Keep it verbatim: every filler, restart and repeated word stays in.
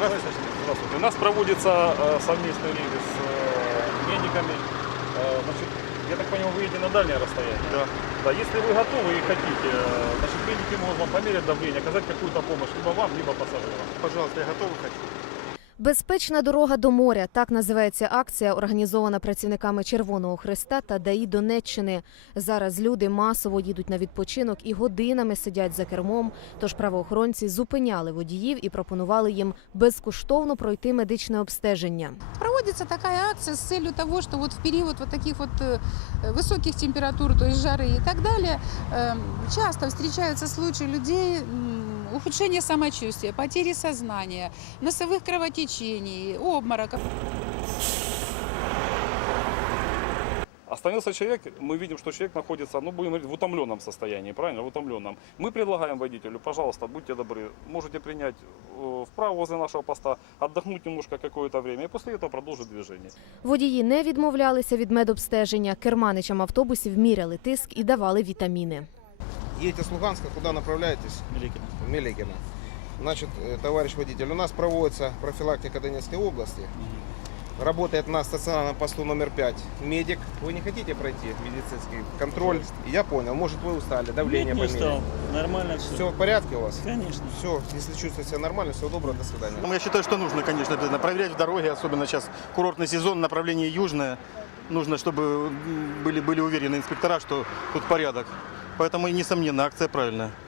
Здравствуйте. Здравствуйте. У нас проводится э, совместный рейд с э, медиками. Э, значит, я так понимаю, вы едете на дальнее расстояние? Да. Да, если вы готовы и хотите, э, значит, медики могут вам померить давление, оказать какую-то помощь либо вам, либо пассажирам. Пожалуйста, я готовый хочу. Безпечна дорога до моря – так називається акція, організована працівниками Червоного Хреста та ДАІ Донеччини. Зараз люди масово їдуть на відпочинок і годинами сидять за кермом, тож правоохоронці зупиняли водіїв і пропонували їм безкоштовно пройти медичне обстеження. Проводится такая акция с целью того, что вот в период вот таких вот э, высоких температур, то есть жары и так далее, э, часто встречаются случаи людей м, ухудшения самочувствия, потери сознания, носовых кровотечений, обмороков. Остановился человек, мы видим, что человек находится, ну, будем говорить, в утомленном состоянии, правильно, в утомленном. Мы предлагаем водителю, пожалуйста, будьте добры, можете принять э, вправо возле нашего поста, отдохнуть немножко какое-то время и после этого продолжить движение. Водії не відмовлялися від медобстеження. Керманичам автобусів міряли тиск і давали вітаміни. Едете с Луганска, куда направляетесь? Меликина. В Меликино. Значит, э, товарищ водитель, у нас проводится профилактика Донецкой области. Работает на стационарном посту номер пять медик. Вы не хотите пройти медицинский контроль? Я понял, может вы устали, давление Нет, не померили. устал. Нормально все. Все в порядке у вас? Конечно. Все, если чувствуете себя нормально, всего доброго, до свидания. Я считаю, что нужно, конечно, обязательно проверять в дороге, особенно сейчас курортный сезон, направление южное. Нужно, чтобы были, были уверены инспектора, что тут порядок. Поэтому, и, несомненно, акция правильная.